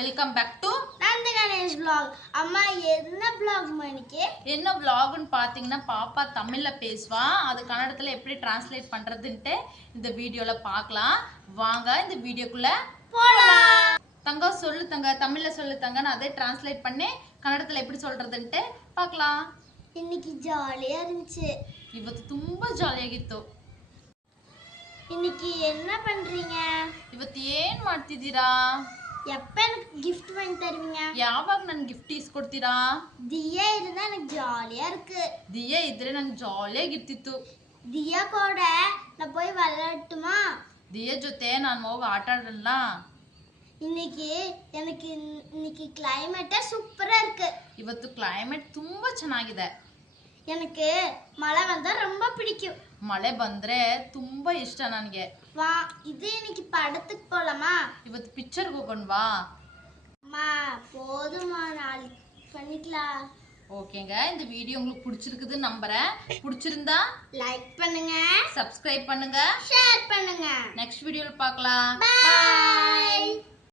Welcome back to Nandhi Ganesh vlog. அம்மா என்ன vlog மணிக்கு? என்ன vlogனு பாத்தீங்கன்னா பாப்பா தமிழ்ல பேசுவா. அது கன்னடத்துல எப்படி டிரான்ஸ்லேட் பண்றதுன்னு இந்த வீடியோல பார்க்கலாம். வாங்க இந்த வீடியோக்குள்ள போலாம். தங்க சொல்லு தங்க, தமிழ்ல சொல்லு தங்க. நான் அதை டிரான்ஸ்லேட் பண்ணி கன்னடத்துல எப்படி சொல்றதுன்னு பார்க்கலாம். இன்னைக்கு ஜாலியா இருந்துச்சு. ಇವತ್ತು ತುಂಬಾ ಜಾಲಿಯಾಗಿತ್ತು. இன்னைக்கு என்ன பண்றீங்க? ಇವತ್ತು ಏನ್ ಮಾಡ್ತಿದ್ದೀರಾ? எப்ப எனக்கு gift வாங்கி தருவீங்க? ಯಾವಾಗ ನನಗೆ ಗಿಫ್ಟ್ ಇಸ್ಕೊಡ್ತೀರಾ? தியா இருந்தா எனக்கு ஜாலியா இருக்கு. ದಿಯಾ ಇದ್ರೆ ನನಗೆ ಜಾಲಿಯಾಗಿರ್ತಿತ್ತು. தியா கூட நான் போய் விளையாடட்டுமா? ದಿಯಾ ಜೊತೆ ನಾನು ಹೋಗಿ ಆಟ ಆಡಲ್ಲ. இன்னைக்கு கிளைமேட் சூப்பரா இருக்கு. ಇವತ್ತು ಕ್ಲೈಮೇಟ್ ತುಂಬಾ ಚೆನ್ನಾಗಿದೆ. எனக்கு மழை வந்தா ரொம்ப பிடிக்கும். ಮಳೆ ಬಂದ್ರೆ ತುಂಬಾ ಇಷ್ಟ ನನಗೆ. வா இது இன்னைக்கு படத்துக்கு போலாமா? ಇವತ್ತು ಪಿಕ್ಚರ್ಗೆ ಹೋಗೋಣವಾ? அம்மா போதுமா, நாளைக்கு பண்ணிக்கலாம். ஓகேங்க, இந்த வீடியோ உங்களுக்கு பிடிச்சிருக்குதுன்னு நம்புறேன். பிடிச்சிருந்தா லைக் பண்ணுங்க, சப்ஸ்கிரைப் பண்ணுங்க, ஷேர் பண்ணுங்க. நெக்ஸ்ட் வீடியோல பார்க்கலாம். பை.